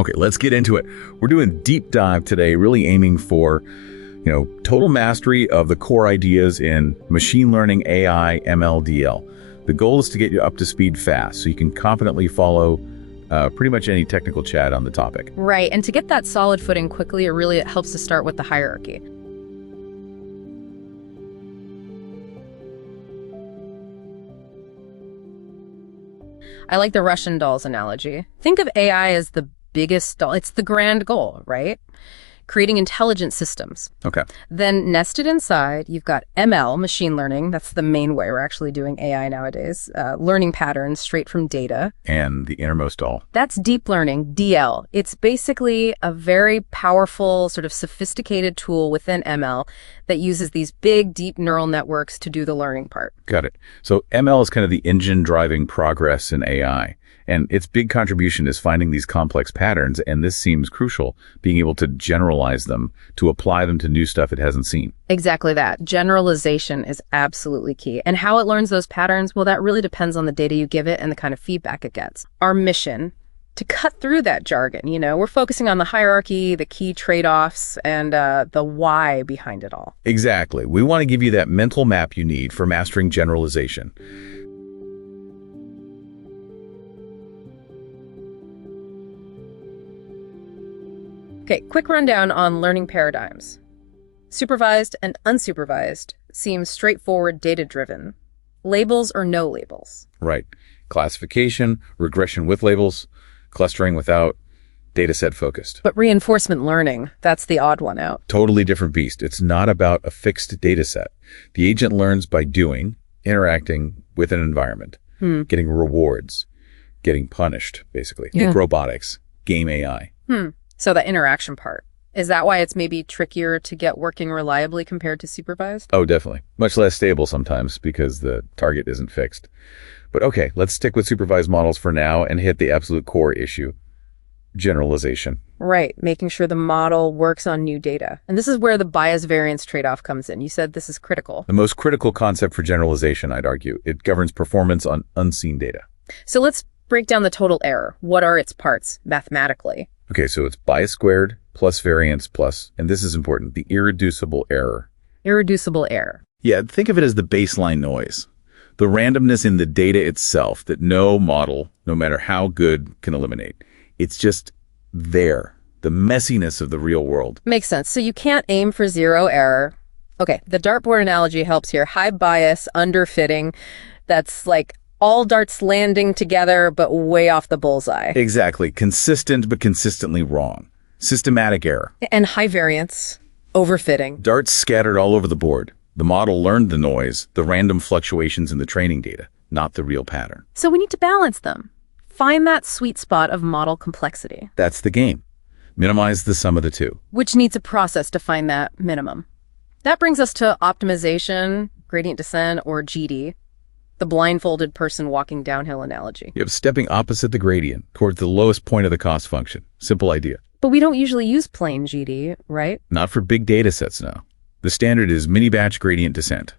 Okay, let's get into it. We're doing deep dive today, really aiming for, total mastery of the core ideas in machine learning, AI, ML, DL. The goal is to get you up to speed fast so you can confidently follow pretty much any technical chat on the topic. Right, and to get that solid footing quickly, it helps to start with the hierarchy. I like the Russian dolls analogy. Think of AI as the biggest doll. It's the grand goal, right? Creating intelligent systems. Okay. Then nested inside, you've got ML, machine learning. That's the main way we're actually doing AI nowadays. Learning patterns straight from data. And the innermost doll. That's deep learning, DL. It's basically a very powerful, sort of sophisticated tool within ML that uses these big, deep neural networks to do the learning part. Got it. So ML is kind of the engine driving progress in AI. And its big contribution is finding these complex patterns, and this seems crucial, being able to generalize them, to apply them to new stuff it hasn't seen. Exactly that. Generalization is absolutely key. And how it learns those patterns, well, that really depends on the data you give it and the kind of feedback it gets. Our mission, to cut through that jargon, we're focusing on the hierarchy, the key trade-offs, and the why behind it all. Exactly. We want to give you that mental map you need for mastering generalization. Okay, quick rundown on learning paradigms. Supervised and unsupervised seems straightforward, data-driven. Labels or no labels. Right. Classification, regression with labels, clustering without, dataset focused. But reinforcement learning, that's the odd one out. Totally different beast. It's not about a fixed dataset. The agent learns by doing, interacting with an environment, getting rewards, getting punished, basically. Yeah. Think robotics, game AI. So the interaction part. Is that why it's maybe trickier to get working reliably compared to supervised? Oh, definitely. Much less stable sometimes because the target isn't fixed. But okay, let's stick with supervised models for now and hit the absolute core issue, generalization. Right, making sure the model works on new data. And this is where the bias-variance trade-off comes in. You said this is critical. The most critical concept for generalization, I'd argue. It governs performance on unseen data. So let's break down the total error. What are its parts mathematically? Okay, so it's bias squared plus variance plus, and this is important, the irreducible error. Irreducible error. Yeah, think of it as the baseline noise. The randomness in the data itself that no model, no matter how good, can eliminate. It's just there, the messiness of the real world. Makes sense. So you can't aim for zero error. Okay, the dartboard analogy helps here. High bias, underfitting. That's like all darts landing together, but way off the bullseye. Exactly. Consistent, but consistently wrong. Systematic error. And high variance, overfitting. Darts scattered all over the board. The model learned the noise, the random fluctuations in the training data, not the real pattern. So we need to balance them. Find that sweet spot of model complexity. That's the game. Minimize the sum of the two. Which needs a process to find that minimum. That brings us to optimization, gradient descent, or GD. The blindfolded person walking downhill analogy. You have stepping opposite the gradient towards the lowest point of the cost function. Simple idea. But we don't usually use plain GD, right? Not for big data sets, no. The standard is mini-batch gradient descent,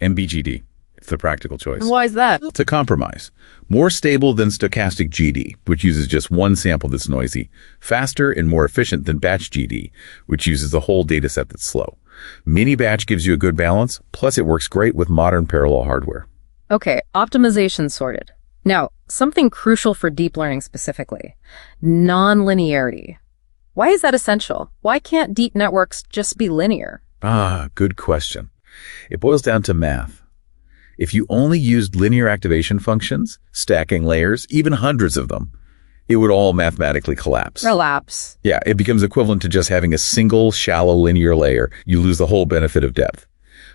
MBGD. It's the practical choice. And why is that? It's a compromise. More stable than stochastic GD, which uses just one sample that's noisy. Faster and more efficient than batch GD, which uses the whole data set that's slow. Mini-batch gives you a good balance, plus it works great with modern parallel hardware. Okay, optimization sorted. Now, something crucial for deep learning specifically, non-linearity. Why is that essential? Why can't deep networks just be linear? Good question. It boils down to math. If you only used linear activation functions, stacking layers, even hundreds of them, it would all mathematically collapse. Relapse. Yeah, it becomes equivalent to just having a single shallow linear layer. You lose the whole benefit of depth.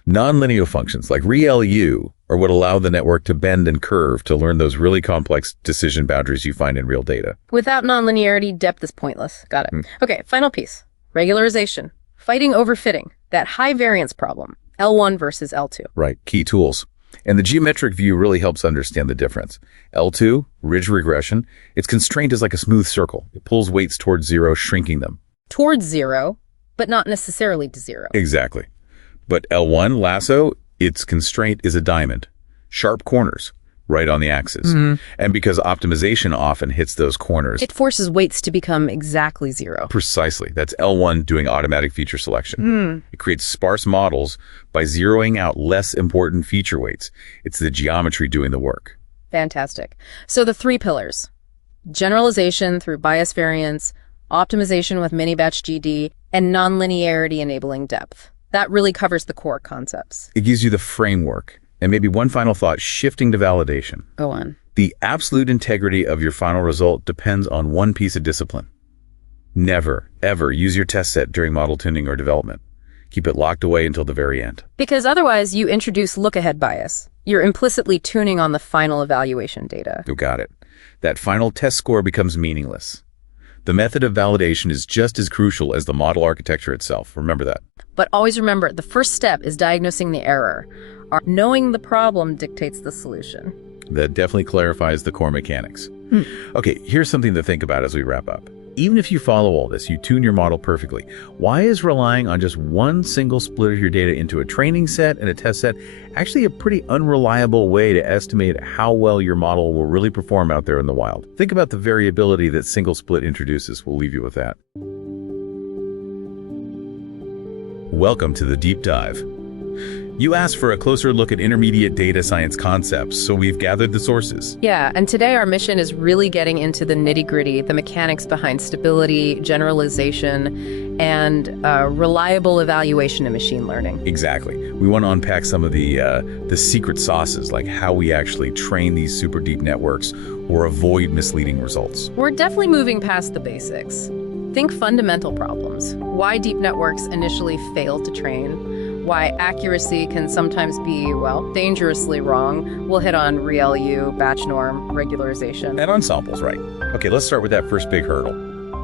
Nonlinear functions like ReLU are what allow the network to bend and curve to learn those really complex decision boundaries you find in real data. Without nonlinearity, depth is pointless. Got it. Okay, final piece. Regularization. Fighting overfitting. That high variance problem. L1 versus L2. Right, key tools. And the geometric view really helps understand the difference. L2, ridge regression, its constraint is like a smooth circle. It pulls weights towards zero, shrinking them. Towards zero, but not necessarily to zero. Exactly. But L1, lasso, its constraint is a diamond. Sharp corners. right on the axis. And because optimization often hits those corners. It forces weights to become exactly zero. Precisely. That's L1 doing automatic feature selection. It creates sparse models by zeroing out less important feature weights. It's the geometry doing the work. Fantastic. So the 3 pillars: generalization through bias variance, optimization with mini-batch GD, and nonlinearity enabling depth. That really covers the core concepts. It gives you the framework. And maybe one final thought, shifting to validation. Go on. The absolute integrity of your final result depends on one piece of discipline. Never, ever use your test set during model tuning or development. Keep it locked away until the very end. Because otherwise you introduce look-ahead bias. You're implicitly tuning on the final evaluation data. You got it. That final test score becomes meaningless. The method of validation is just as crucial as the model architecture itself. Remember that. But always remember, the first step is diagnosing the error. Knowing the problem dictates the solution. That definitely clarifies the core mechanics. Okay, here's something to think about as we wrap up. Even if you follow all this, you tune your model perfectly, why is relying on just one single split of your data into a training set and a test set actually a pretty unreliable way to estimate how well your model will really perform out there in the wild? Think about the variability that single split introduces. We'll leave you with that. Welcome to the Deep Dive. You asked for a closer look at intermediate data science concepts, so we've gathered the sources. Yeah, and today our mission is really getting into the nitty-gritty, the mechanics behind stability, generalization, and reliable evaluation in machine learning. Exactly. We want to unpack some of the secret sauces, like how we actually train these super deep networks or avoid misleading results. We're definitely moving past the basics. Think fundamental problems. Why deep networks initially fail to train. Why accuracy can sometimes be, well, dangerously wrong. We'll hit on ReLU, batch norm, regularization. And ensembles, right. Okay, let's start with that first big hurdle,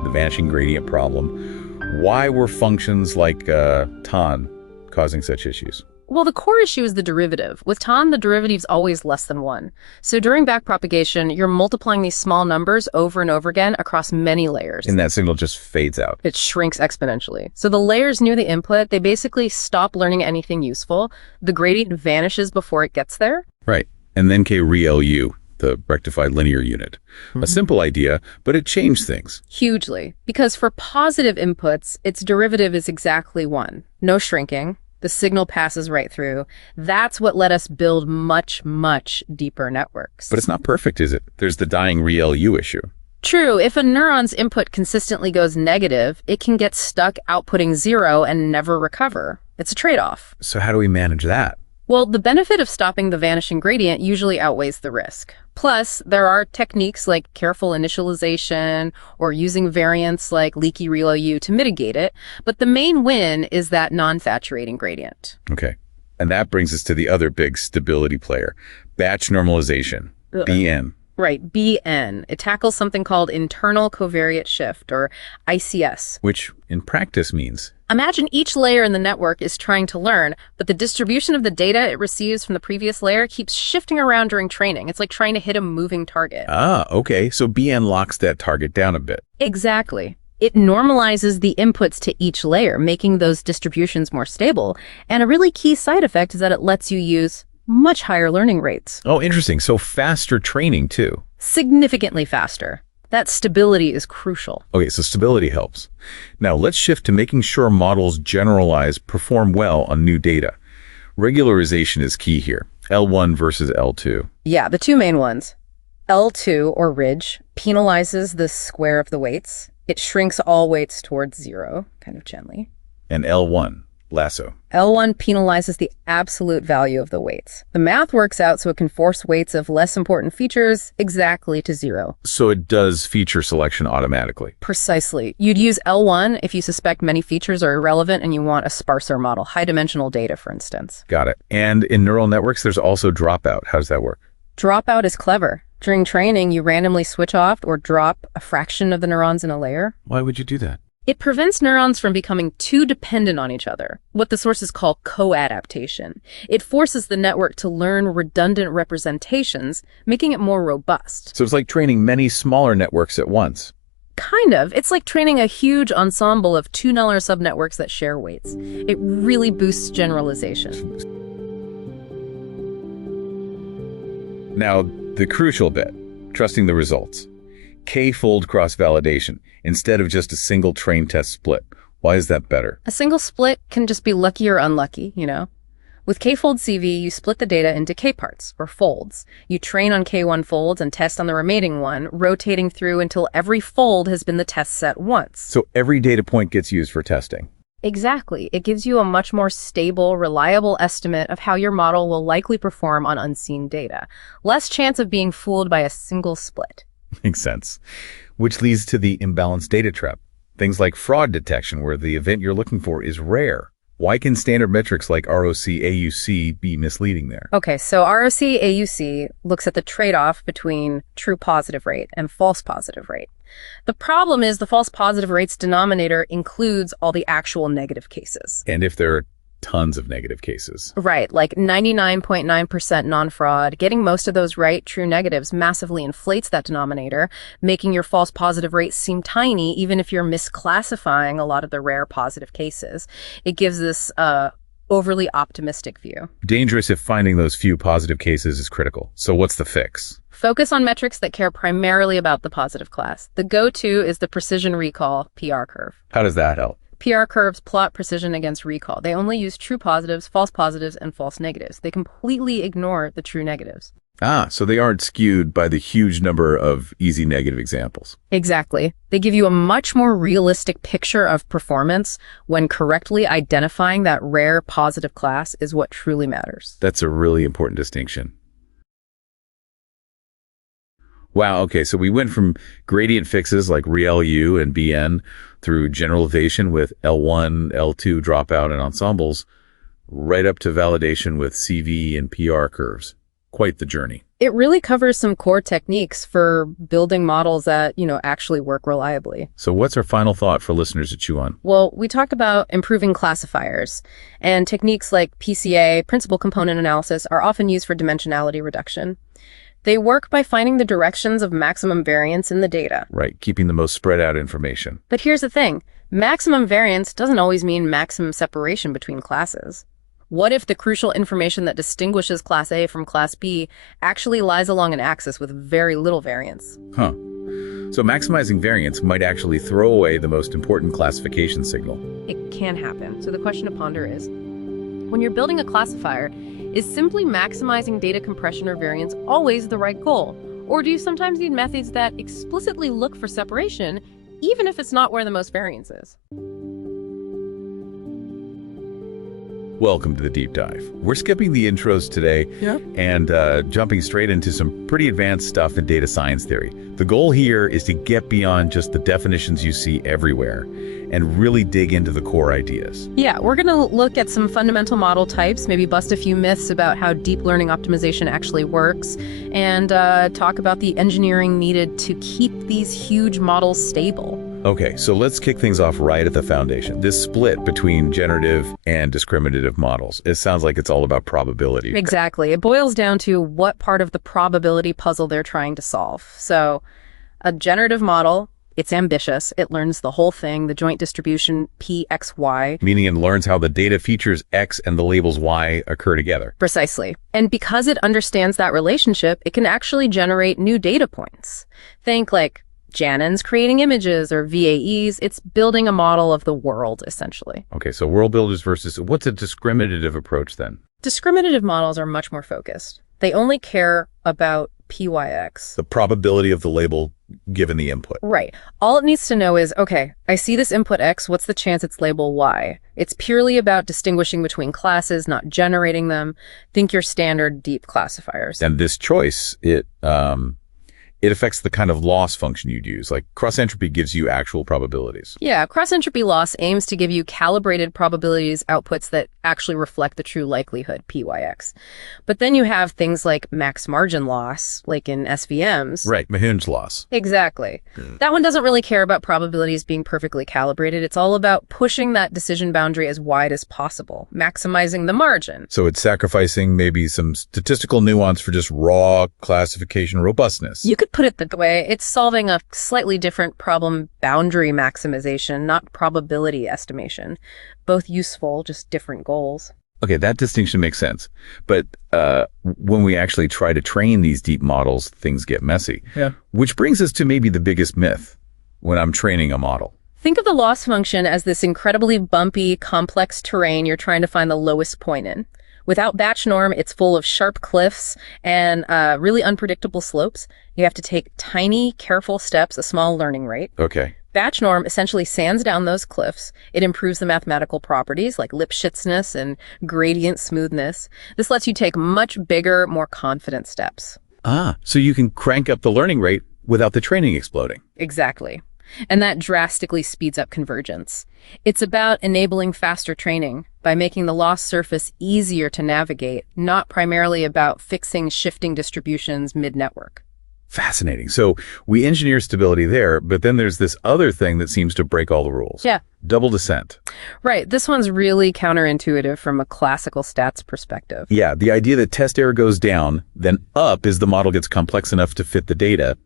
the vanishing gradient problem. Why were functions like tan causing such issues? Well, the core issue is the derivative. With tan, the derivative's always less than 1. So during backpropagation, you're multiplying these small numbers over and over again across many layers. And that signal just fades out. It shrinks exponentially. So the layers near the input, they basically stop learning anything useful. The gradient vanishes before it gets there. Right. And then came ReLU, the rectified linear unit. A simple idea, but it changed things. Hugely. Because for positive inputs, its derivative is exactly 1. No shrinking. The signal passes right through. That's what let us build much, much deeper networks. But it's not perfect, is it? There's the dying ReLU issue. True. If a neuron's input consistently goes negative, it can get stuck outputting 0 and never recover. It's a trade-off. So how do we manage that? Well, the benefit of stopping the vanishing gradient usually outweighs the risk. Plus, there are techniques like careful initialization or using variants like leaky ReLU to mitigate it, but the main win is that non-saturating gradient. Okay. And that brings us to the other big stability player, batch normalization, BN. Right, BN. It tackles something called internal covariate shift, or ICS. Which, in practice, means? Imagine each layer in the network is trying to learn, but the distribution of the data it receives from the previous layer keeps shifting around during training. It's like trying to hit a moving target. Ah, okay. So BN locks that target down a bit. Exactly. It normalizes the inputs to each layer, making those distributions more stable. And a really key side effect is that it lets you use much higher learning rates. Oh, interesting. So faster training, too. Significantly faster. That stability is crucial. Okay, so stability helps. Now, let's shift to making sure models generalize perform well on new data. Regularization is key here. L1 versus L2. Yeah, the two main ones. L2, or ridge, penalizes the square of the weights. It shrinks all weights towards 0, kind of gently. And L1, lasso. L1 penalizes the absolute value of the weights. The math works out so it can force weights of less important features exactly to 0. So it does feature selection automatically. Precisely. You'd use L1 if you suspect many features are irrelevant and you want a sparser model, high-dimensional data, for instance. Got it. And in neural networks, there's also dropout. How does that work? Dropout is clever. During training, you randomly switch off or drop a fraction of the neurons in a layer. Why would you do that? It prevents neurons from becoming too dependent on each other, what the sources call co-adaptation. It forces the network to learn redundant representations, making it more robust. So it's like training many smaller networks at once. Kind of. It's like training a huge ensemble of $2 subnetworks that share weights. It really boosts generalization. Now, the crucial bit, trusting the results. K-fold cross-validation instead of just a single train test split. Why is that better? A single split can just be lucky or unlucky, you know? With K-fold CV, you split the data into K parts, or folds. You train on K1 folds and test on the remaining one, rotating through until every fold has been the test set once. So every data point gets used for testing. Exactly. It gives you a much more stable, reliable estimate of how your model will likely perform on unseen data. Less chance of being fooled by a single split. Makes sense. Which leads to the imbalanced data trap. Things like fraud detection, where the event you're looking for is rare. Why can standard metrics like ROC-AUC be misleading there? Okay, so ROC-AUC looks at the trade-off between true positive rate and false positive rate. The problem is the false positive rate's denominator includes all the actual negative cases. And if there are tons of negative cases. Right, like 99.9% non-fraud. Getting most of those right, true negatives, massively inflates that denominator, making your false positive rate seem tiny, even if you're misclassifying a lot of the rare positive cases. It gives this overly optimistic view. Dangerous if finding those few positive cases is critical. So what's the fix? Focus on metrics that care primarily about the positive class. The go-to is the precision recall PR curve. How does that help? PR curves plot precision against recall. They only use true positives, and false negatives. They completely ignore the true negatives. So they aren't skewed by the huge number of easy negative examples. Exactly. They give you a much more realistic picture of performance when correctly identifying that rare positive class is what truly matters. That's a really important distinction. Wow, okay, so we went from gradient fixes like ReLU and BN through generalization with L1, L2 dropout and ensembles, right up to validation with CV and PR curves. Quite the journey. It really covers some core techniques for building models that, actually work reliably. So what's our final thought for listeners to chew on? Well, we talked about improving classifiers, and techniques like PCA, principal component analysis, are often used for dimensionality reduction. They work by finding the directions of maximum variance in the data. Right, keeping the most spread out information. But here's the thing. Maximum variance doesn't always mean maximum separation between classes. What if the crucial information that distinguishes Class A from Class B actually lies along an axis with very little variance? So maximizing variance might actually throw away the most important classification signal. It can happen. So the question to ponder is, when you're building a classifier, is simply maximizing data compression or variance always the right goal? Or do you sometimes need methods that explicitly look for separation, even if it's not where the most variance is? Welcome to the deep dive. We're skipping the intros today and jumping straight into some pretty advanced stuff in data science theory. The goal here is to get beyond just the definitions you see everywhere and really dig into the core ideas. Yeah, we're going to look at some fundamental model types, maybe bust a few myths about how deep learning optimization actually works, and talk about the engineering needed to keep these huge models stable. Okay, so let's kick things off right at the foundation. This split between generative and discriminative models. It sounds like it's all about probability. Exactly. It boils down to what part of the probability puzzle they're trying to solve. So a generative model, it's ambitious. It learns the whole thing, the joint distribution PXY. Meaning it learns how the data features X and the labels Y occur together. Precisely. And because it understands that relationship, it can actually generate new data points. Think like Janins creating images or VAEs. It's building a model of the world, essentially. Okay, so world builders versus, what's a discriminative approach then? Discriminative models are much more focused. They only care about PYX. The probability of the label given the input. Right. All it needs to know is, okay, I see this input X, what's the chance it's label Y? It's purely about distinguishing between classes, not generating them. Think your standard deep classifiers. And this choice, it affects the kind of loss function you'd use. Like cross-entropy gives you actual probabilities. Yeah, cross-entropy loss aims to give you calibrated probabilities outputs that actually reflect the true likelihood, PYX. But then you have things like max margin loss, like in SVMs. Right, Mahun's loss. Exactly. That one doesn't really care about probabilities being perfectly calibrated. It's all about pushing that decision boundary as wide as possible, maximizing the margin. So it's sacrificing maybe some statistical nuance for just raw classification robustness. You could put it that way. It's solving a slightly different problem, boundary maximization, not probability estimation. Both useful, just different goals. Okay, that distinction makes sense. But when we actually try to train these deep models, things get messy. Yeah. Which brings us to maybe the biggest myth when I'm training a model. Think of the loss function as this incredibly bumpy, complex terrain you're trying to find the lowest point in. Without batch norm, it's full of sharp cliffs and really unpredictable slopes. You have to take tiny, careful steps, a small learning rate. Okay. Batch norm essentially sands down those cliffs. It improves the mathematical properties like Lipschitzness and gradient smoothness. This lets you take much bigger, more confident steps. So you can crank up the learning rate without the training exploding. Exactly. And that drastically speeds up convergence. It's about enabling faster training by making the loss surface easier to navigate, not primarily about fixing shifting distributions mid-network. Fascinating. So we engineer stability there, but then there's this other thing that seems to break all the rules. Yeah. Double descent. Right. This one's really counterintuitive from a classical stats perspective. Yeah, the idea that test error goes down, then up as the model gets complex enough to fit the data,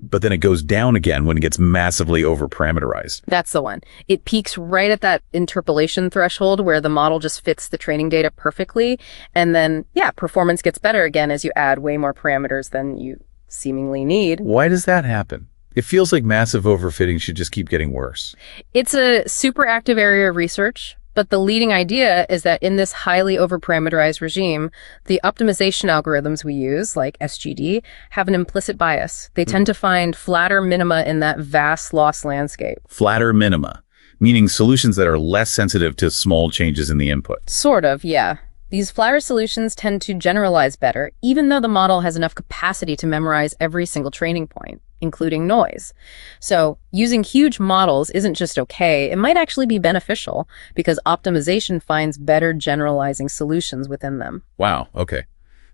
but then it goes down again when it gets massively over-parameterized. That's the one. It peaks right at that interpolation threshold where the model just fits the training data perfectly. And then, yeah, performance gets better again as you add way more parameters than you seemingly need. Why does that happen? It feels like massive overfitting should just keep getting worse. It's a super active area of research, but the leading idea is that in this highly overparameterized regime, the optimization algorithms we use, like SGD, have an implicit bias. They tend to find flatter minima in that vast loss landscape. Flatter minima, meaning solutions that are less sensitive to small changes in the input. Sort of, yeah. These flatter solutions tend to generalize better, even though the model has enough capacity to memorize every single training point, including noise. So using huge models isn't just okay, it might actually be beneficial because optimization finds better generalizing solutions within them. Wow, okay.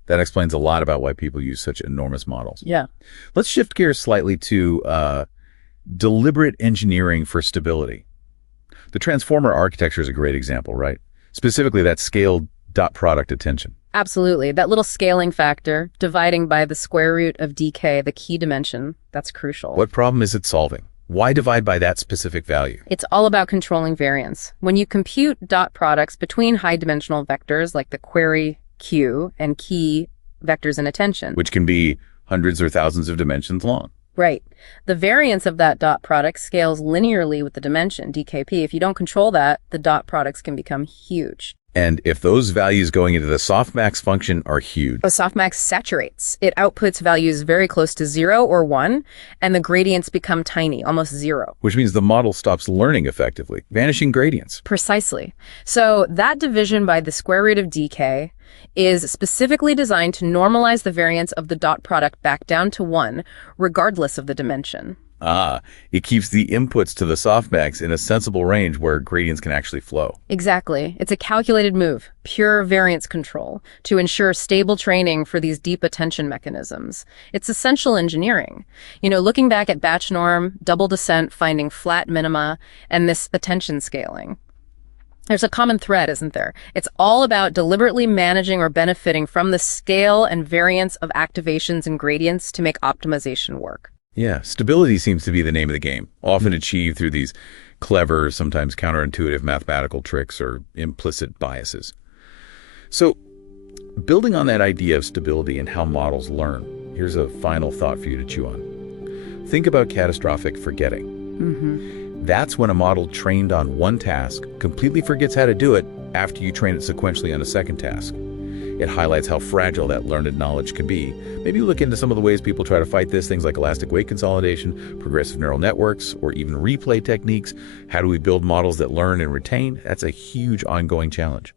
That explains a lot about why people use such enormous models. Yeah. Let's shift gears slightly to deliberate engineering for stability. The transformer architecture is a great example, right? Specifically, that scaled dot product attention. Absolutely. That little scaling factor, dividing by the square root of dk, the key dimension, that's crucial. What problem is it solving? Why divide by that specific value? It's all about controlling variance. When you compute dot products between high-dimensional vectors like the query Q and key vectors in attention. Which can be hundreds or thousands of dimensions long. Right. The variance of that dot product scales linearly with the dimension, dkp. If you don't control that, the dot products can become huge. And if those values going into the softmax function are huge. The softmax saturates. It outputs values very close to 0 or 1, and the gradients become tiny, almost 0. Which means the model stops learning effectively. Vanishing gradients. Precisely. So that division by the square root of dk is specifically designed to normalize the variance of the dot product back down to 1, regardless of the dimension. It keeps the inputs to the softmax in a sensible range where gradients can actually flow. Exactly. It's a calculated move, pure variance control, to ensure stable training for these deep attention mechanisms. It's essential engineering. You know, looking back at batch norm, double descent, finding flat minima, and this attention scaling. There's a common thread, isn't there? It's all about deliberately managing or benefiting from the scale and variance of activations and gradients to make optimization work. Yeah, stability seems to be the name of the game, often achieved through these clever, sometimes counterintuitive mathematical tricks or implicit biases. So, building on that idea of stability and how models learn, here's a final thought for you to chew on. Think about catastrophic forgetting. That's when a model trained on one task completely forgets how to do it after you train it sequentially on a second task. It highlights how fragile that learned knowledge can be. Maybe look into some of the ways people try to fight this, things like elastic weight consolidation, progressive neural networks, or even replay techniques. How do we build models that learn and retain? That's a huge ongoing challenge.